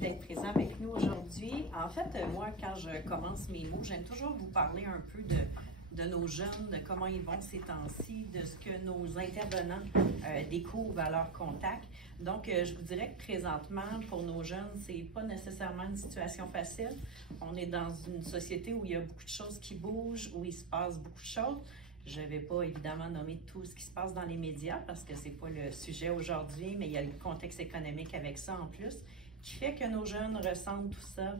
d'être présent avec nous aujourd'hui. En fait, moi, quand je commence mes mots, j'aime toujours vous parler un peu de nos jeunes, de comment ils vont ces temps-ci, de ce que nos intervenants découvrent à leur contact. Donc, je vous dirais que présentement, pour nos jeunes, c'est pas nécessairement une situation facile. On est dans une société où il y a beaucoup de choses qui bougent, où il se passe beaucoup de choses. Je ne vais pas évidemment nommer tout ce qui se passe dans les médias parce que ce n'est pas le sujet aujourd'hui, mais il y a le contexte économique avec ça en plus qui fait que nos jeunes ressentent tout ça.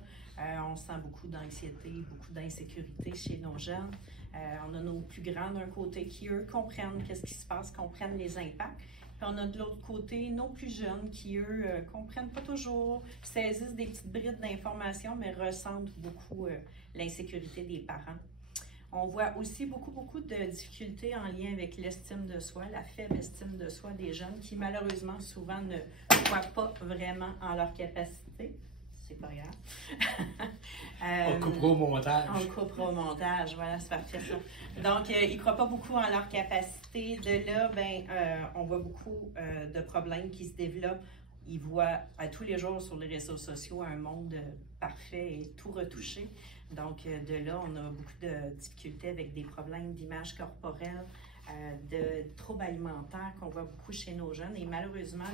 On sent beaucoup d'anxiété, beaucoup d'insécurité chez nos jeunes. On a nos plus grands d'un côté qui, eux, comprennent qu'est-ce qui se passe, comprennent les impacts. Puis on a de l'autre côté nos plus jeunes qui, eux, comprennent pas toujours, saisissent des petites brides d'informations, mais ressentent beaucoup l'insécurité des parents. On voit aussi beaucoup de difficultés en lien avec l'estime de soi, la faible estime de soi des jeunes qui, malheureusement, souvent ne croient pas vraiment en leur capacité. C'est pas grave. On coupera au montage. On coupera au montage, voilà, c'est parfait ça. Donc, ils ne croient pas beaucoup en leur capacité. De là, on voit beaucoup de problèmes qui se développent. Ils voient à tous les jours sur les réseaux sociaux un monde parfait et tout retouché. Donc, de là, on a beaucoup de difficultés avec des problèmes d'image corporelle, de troubles alimentaires qu'on voit beaucoup chez nos jeunes et malheureusement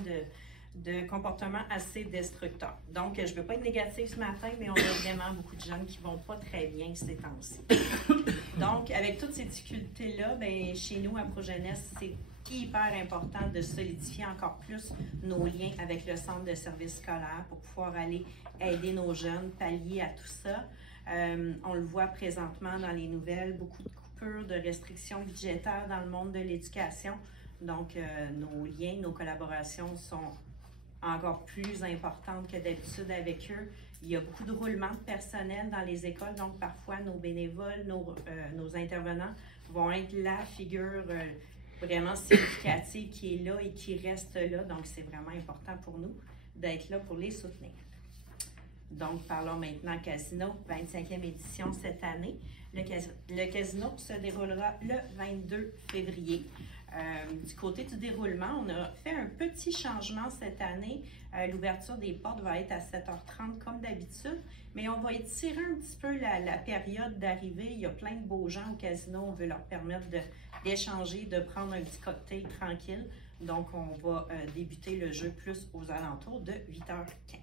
de comportements assez destructeurs. Donc, je ne veux pas être négative ce matin, mais on a vraiment beaucoup de jeunes qui ne vont pas très bien ces temps-ci. Donc, avec toutes ces difficultés-là, chez nous, à Projeunesse, c'est hyper important de solidifier encore plus nos liens avec le centre de services scolaires pour pouvoir aller aider nos jeunes, pallier à tout ça. On le voit présentement dans les nouvelles, beaucoup de coupures, de restrictions budgétaires dans le monde de l'éducation. Donc, nos liens, nos collaborations sont encore plus importantes que d'habitude avec eux. Il y a beaucoup de roulement de personnel dans les écoles, donc parfois nos bénévoles, nos intervenants vont être la figure vraiment significative qui est là et qui reste là. Donc, c'est vraiment important pour nous d'être là pour les soutenir. Donc, parlons maintenant Casino, 25e édition cette année. Le Casino se déroulera le 22 février. Du côté du déroulement, on a fait un petit changement cette année. L'ouverture des portes va être à 7h30 comme d'habitude, mais on va étirer un petit peu la période d'arrivée. Il y a plein de beaux gens au casino. On veut leur permettre d'échanger, de prendre un petit cocktail tranquille. Donc, on va débuter le jeu plus aux alentours de 8h15.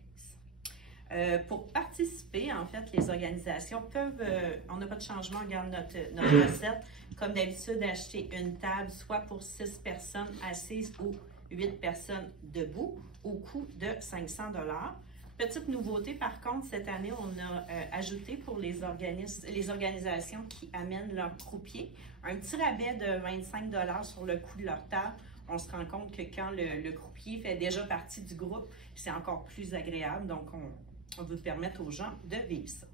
Pour participer, en fait, les organisations peuvent, on n'a pas de changement, on garde notre recette, comme d'habitude, acheter une table, soit pour 6 personnes assises ou 8 personnes debout, au coût de 500 $. Petite nouveauté, par contre, cette année, on a ajouté pour les organisations qui amènent leur croupier, un petit rabais de 25 $ sur le coût de leur table. On se rend compte que quand le croupier fait déjà partie du groupe, c'est encore plus agréable, donc on veut permettre aux gens de vivre ça.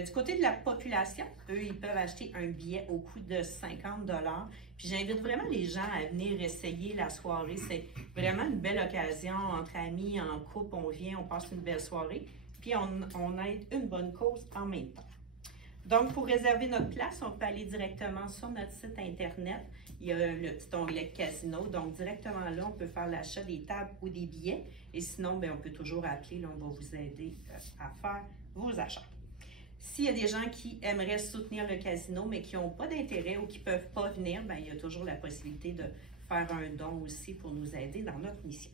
Du côté de la population, eux, ils peuvent acheter un billet au coût de 50 $. Puis j'invite vraiment les gens à venir essayer la soirée. C'est vraiment une belle occasion entre amis, en couple, on vient, on passe une belle soirée. Puis on aide une bonne cause en même temps. Donc, pour réserver notre place, on peut aller directement sur notre site Internet. Il y a le petit onglet Casino. Donc, directement là, on peut faire l'achat des tables ou des billets. Et sinon, on peut toujours appeler. Là, on va vous aider à faire vos achats. S'il y a des gens qui aimeraient soutenir le casino, mais qui n'ont pas d'intérêt ou qui ne peuvent pas venir, il y a toujours la possibilité de faire un don aussi pour nous aider dans notre mission.